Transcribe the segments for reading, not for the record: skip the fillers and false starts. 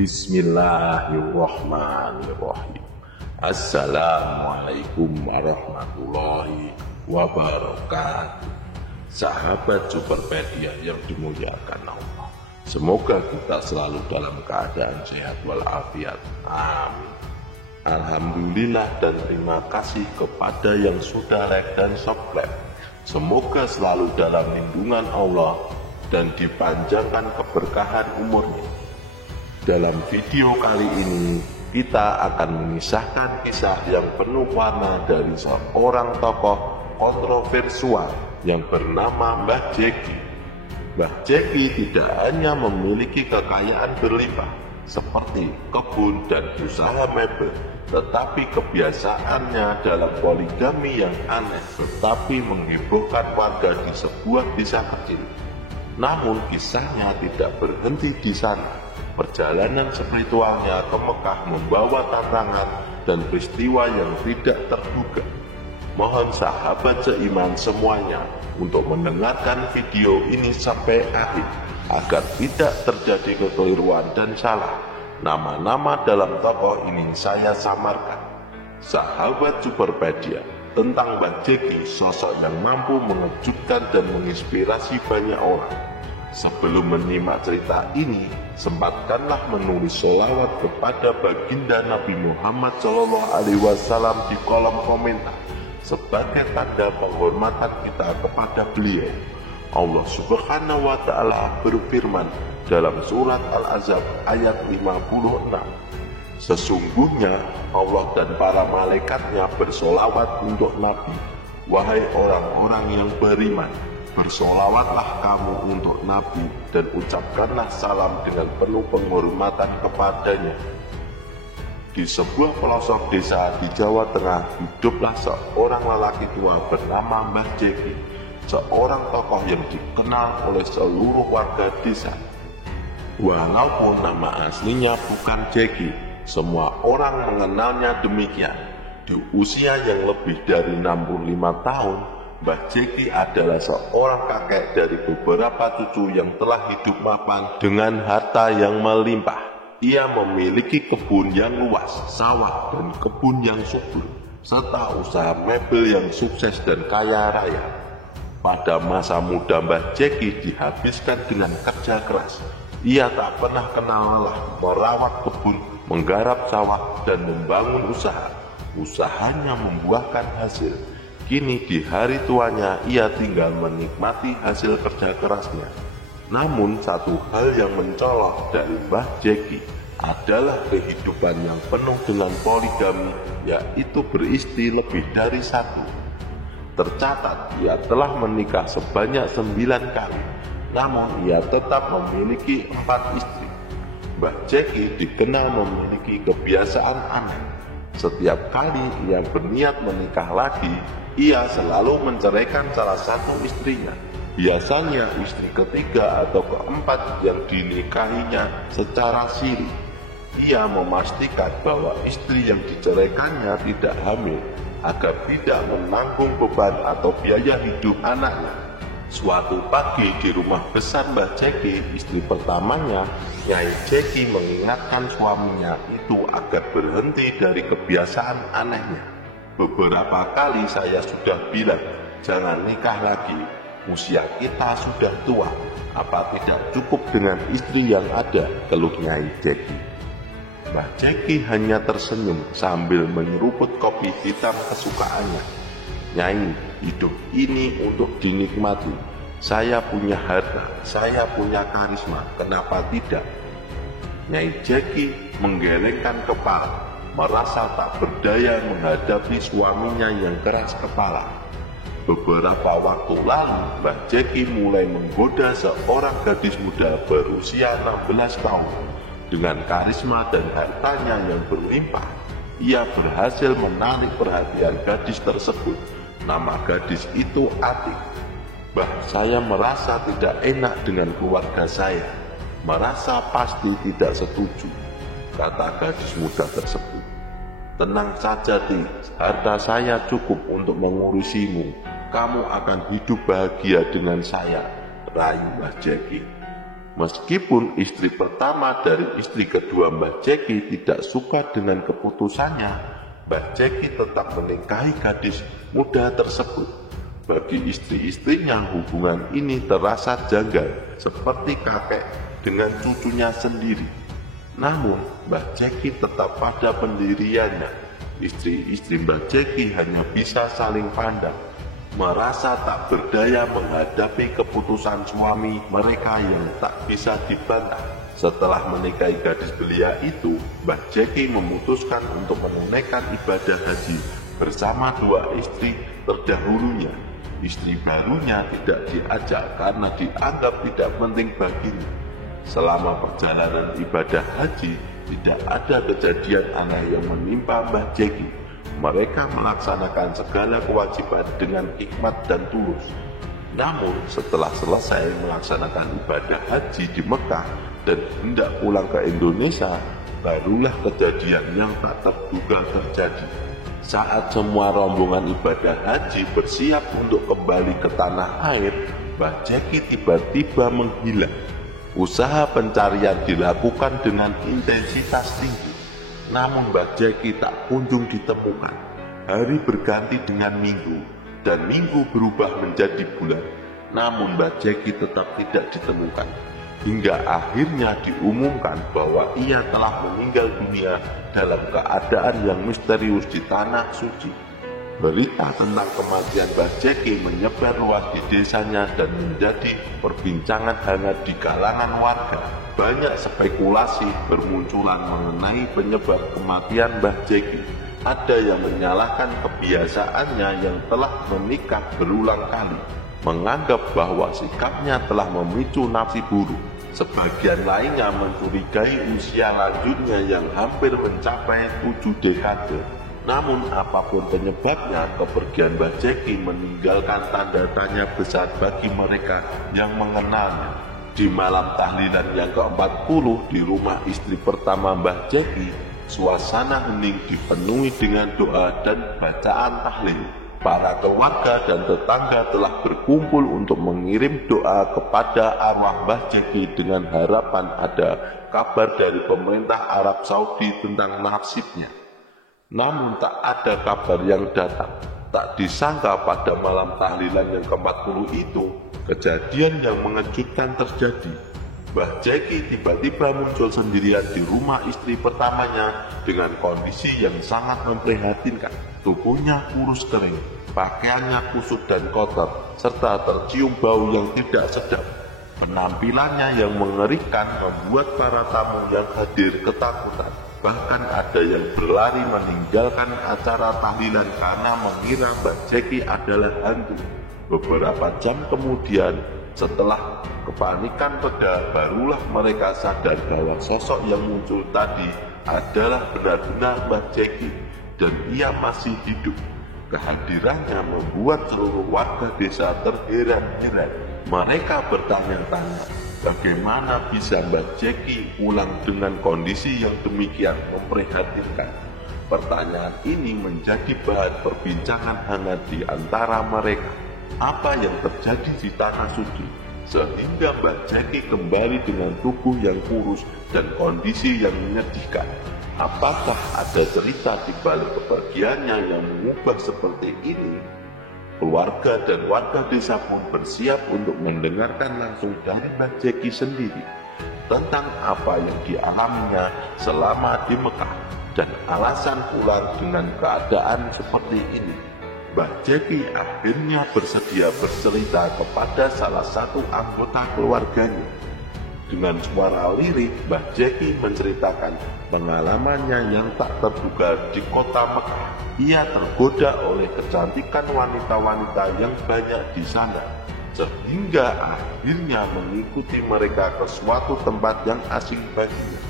Bismillahirrahmanirrahim. Assalamualaikum warahmatullahi wabarakatuh. Sahabat Superpedia yang dimuliakan Allah, semoga kita selalu dalam keadaan sehat walafiat. Amin. Alhamdulillah dan terima kasih kepada yang sudah like dan subscribe. Semoga selalu dalam lindungan Allah dan dipanjangkan keberkahan umurnya. Dalam video kali ini, kita akan mengisahkan kisah yang penuh warna dari seorang tokoh kontroversial yang bernama Mbah Jeki. Mbah Jeki tidak hanya memiliki kekayaan berlimpah seperti kebun dan usaha mebel, tetapi kebiasaannya dalam poligami yang aneh tetapi menghebohkan warga di sebuah desa kecil. Namun kisahnya tidak berhenti di sana. Perjalanan spiritualnya ke Mekah membawa tantangan dan peristiwa yang tidak terduga. Mohon sahabat seiman semuanya untuk mendengarkan video ini sampai akhir agar tidak terjadi kekeliruan dan salah. Nama-nama dalam tokoh ini saya samarkan. Sahabat Superpedia, tentang Mbah Jeki, sosok yang mampu mengejutkan dan menginspirasi banyak orang. Sebelum menyimak cerita ini, sempatkanlah menulis sholawat kepada baginda Nabi Muhammad SAW di kolom komentar sebagai tanda penghormatan kita kepada beliau. Allah Subhanahu wa Ta'ala berfirman dalam surat Al-Ahzab ayat 56, sesungguhnya Allah dan para malaikatnya bersolawat untuk Nabi. Wahai orang-orang yang beriman, bersolawatlah kamu untuk Nabi dan ucapkanlah salam dengan penuh penghormatan kepadanya. Di sebuah pelosok desa di Jawa Tengah hiduplah seorang lelaki tua bernama Mbah Jeki, seorang tokoh yang dikenal oleh seluruh warga desa. Walaupun nama aslinya bukan Jeki, semua orang mengenalnya demikian. Di usia yang lebih dari 65 tahun, Mbah Jeki adalah seorang kakek dari beberapa cucu yang telah hidup mapan dengan harta yang melimpah. Ia memiliki kebun yang luas, sawah dan kebun yang subur, serta usaha mebel yang sukses dan kaya raya. Pada masa muda Mbah Jeki dihabiskan dengan kerja keras. Ia tak pernah kenal lelah merawat kebun, menggarap sawah dan membangun usaha. Usahanya membuahkan hasil. Kini di hari tuanya ia tinggal menikmati hasil kerja kerasnya. Namun satu hal yang mencolok dari Mbah Jeki adalah kehidupan yang penuh dengan poligami, yaitu beristri lebih dari satu. Tercatat ia telah menikah sebanyak 9 kali, namun ia tetap memiliki 4 istri. Mbah Jeki dikenal memiliki kebiasaan aneh. Setiap kali ia berniat menikah lagi, ia selalu menceraikan salah satu istrinya. Biasanya istri ketiga atau keempat yang dinikahinya secara siri. Ia memastikan bahwa istri yang diceraikannya tidak hamil agar tidak menanggung beban atau biaya hidup anaknya. Suatu pagi di rumah besar Mbah Jeki, istri pertamanya, Nyai Jeki, mengingatkan suaminya itu agar berhenti dari kebiasaan anehnya. Beberapa kali saya sudah bilang, jangan nikah lagi, usia kita sudah tua, apa tidak cukup dengan istri yang ada, keluh Nyai Jeki. Mbah Jeki hanya tersenyum sambil menyeruput kopi hitam kesukaannya. Nyai, hidup ini untuk dinikmati. Saya punya harta, saya punya karisma, kenapa tidak? Nyai Jeki menggelengkan kepala, merasa tak berdaya menghadapi suaminya yang keras kepala. Beberapa waktu lalu, Mbah Jeki mulai menggoda seorang gadis muda berusia 16 tahun. Dengan karisma dan hartanya yang berlimpah, ia berhasil menarik perhatian gadis tersebut. Nama gadis itu Atik. Bah, saya merasa tidak enak dengan keluarga saya. Merasa pasti tidak setuju, kata gadis muda tersebut. Tenang saja, Tik, harta saya cukup untuk mengurusimu. Kamu akan hidup bahagia dengan saya, rayu Mbah Jeki. Meskipun istri pertama dari istri kedua Mbah Jeki tidak suka dengan keputusannya, Mbah Jeki tetap menikahi gadis muda tersebut. Bagi istri-istrinya, hubungan ini terasa janggal, seperti kakek dengan cucunya sendiri. Namun, Mbah Jeki tetap pada pendiriannya. Istri-istri Mbah Jeki hanya bisa saling pandang, merasa tak berdaya menghadapi keputusan suami mereka yang tak bisa dibantah. Setelah menikahi gadis belia itu, Mbah Jeki memutuskan untuk menunaikan ibadah haji bersama dua istri terdahulunya. Istri barunya tidak diajak karena dianggap tidak penting baginya. Selama perjalanan ibadah haji, tidak ada kejadian aneh yang menimpa Mbah Jeki. Mereka melaksanakan segala kewajiban dengan hikmat dan tulus. Namun setelah selesai melaksanakan ibadah haji di Mekah dan hendak pulang ke Indonesia, barulah kejadian yang tak terduga terjadi. Saat semua rombongan ibadah haji bersiap untuk kembali ke tanah air, Mbah Jeki tiba-tiba menghilang. Usaha pencarian dilakukan dengan intensitas tinggi, namun Mbah Jeki tak kunjung ditemukan. Hari berganti dengan minggu, dan minggu berubah menjadi bulan, namun Mbah Jeki tetap tidak ditemukan. Hingga akhirnya diumumkan bahwa ia telah meninggal dunia dalam keadaan yang misterius di Tanah Suci. Berita tentang kematian Mbah Jeki menyebar luas di desanya dan menjadi perbincangan hangat di kalangan warga. Banyak spekulasi bermunculan mengenai penyebab kematian Mbah Jeki. Ada yang menyalahkan kebiasaannya yang telah menikah berulang kali, menganggap bahwa sikapnya telah memicu nafsu buruk. Sebagian lainnya mencurigai usia lanjutnya yang hampir mencapai 7 dekade. Namun apapun penyebabnya, kepergian Mbah Jeki meninggalkan tanda tanya besar bagi mereka yang mengenalnya. Di malam tahlilan yang ke-40 di rumah istri pertama Mbah Jeki, suasana hening dipenuhi dengan doa dan bacaan tahlil. Para keluarga dan tetangga telah berkumpul untuk mengirim doa kepada arwah Mbah Jeki dengan harapan ada kabar dari pemerintah Arab Saudi tentang nasibnya. Namun tak ada kabar yang datang. Tak disangka pada malam tahlilan yang ke-40 itu, kejadian yang mengejutkan terjadi. Mbah Jeki tiba-tiba muncul sendirian di rumah istri pertamanya dengan kondisi yang sangat memprihatinkan. Tubuhnya kurus kering, pakaiannya kusut dan kotor, serta tercium bau yang tidak sedap. Penampilannya yang mengerikan membuat para tamu yang hadir ketakutan. Bahkan ada yang berlari meninggalkan acara tahlilan karena mengira Mbah Jeki adalah hantu. Beberapa jam kemudian, setelah kepanikan reda, barulah mereka sadar bahwa sosok yang muncul tadi adalah benar-benar Mbah Jeki dan ia masih hidup. Kehadirannya membuat seluruh warga desa terheran-heran. Mereka bertanya-tanya, bagaimana bisa Mbah Jeki pulang dengan kondisi yang demikian memprihatinkan? Pertanyaan ini menjadi bahan perbincangan hangat di antara mereka. Apa yang terjadi di Tanah Suci sehingga Mbah Jeki kembali dengan tubuh yang kurus dan kondisi yang menyedihkan? Apakah ada cerita di balik kepergiannya yang mengubah seperti ini? Keluarga dan warga desa pun bersiap untuk mendengarkan langsung dari Mbah Jeki sendiri tentang apa yang dialaminya selama di Mekah dan alasan pulang dengan keadaan seperti ini. Mbah Jeki akhirnya bersedia bercerita kepada salah satu anggota keluarganya. Dengan suara lirik, Mbah Jeki menceritakan pengalamannya yang tak terduga di kota Mekah. Ia tergoda oleh kecantikan wanita-wanita yang banyak di sana, sehingga akhirnya mengikuti mereka ke suatu tempat yang asing baginya.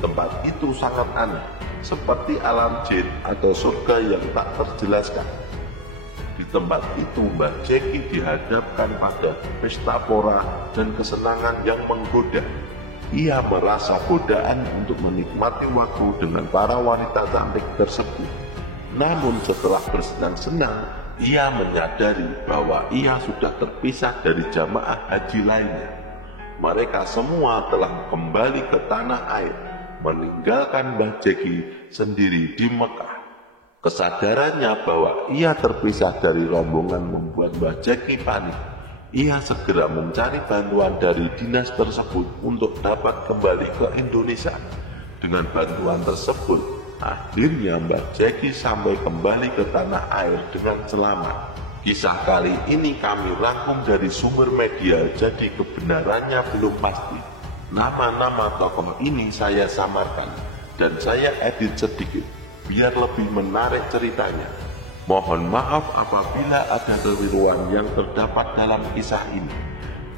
Tempat itu sangat aneh, seperti alam jin atau surga yang tak terjelaskan. Di tempat itu Mbah Jeki dihadapkan pada pesta pora dan kesenangan yang menggoda. Ia merasa godaan untuk menikmati waktu dengan para wanita cantik tersebut. Namun setelah bersenang-senang, ia menyadari bahwa ia sudah terpisah dari jamaah haji lainnya. mereka semua telah kembali ke tanah air, meninggalkan Mbah Jeki sendiri di Mekah. Kesadarannya bahwa ia terpisah dari rombongan membuat Mbah Jeki panik. Ia segera mencari bantuan dari dinas tersebut untuk dapat kembali ke Indonesia. Dengan bantuan tersebut, akhirnya Mbah Jeki sampai kembali ke tanah air dengan selamat. Kisah kali ini kami rangkum dari sumber media, jadi kebenarannya belum pasti. Nama-nama tokoh ini saya samarkan dan saya edit sedikit biar lebih menarik ceritanya. Mohon maaf apabila ada keliruan yang terdapat dalam kisah ini,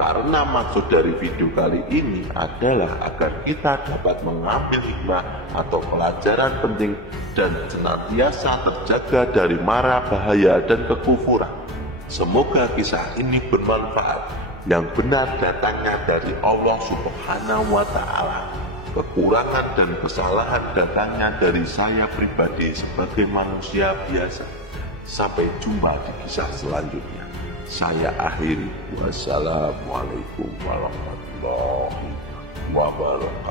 karena maksud dari video kali ini adalah agar kita dapat mengambil hikmah atau pelajaran penting dan senantiasa terjaga dari mara bahaya dan kekufuran. Semoga kisah ini bermanfaat. Yang benar datangnya dari Allah Subhanahu wa Ta'ala. Kekurangan dan kesalahan datangnya dari saya pribadi sebagai manusia biasa. Sampai jumpa di kisah selanjutnya. Saya akhiri. Wassalamualaikum warahmatullahi wabarakatuh.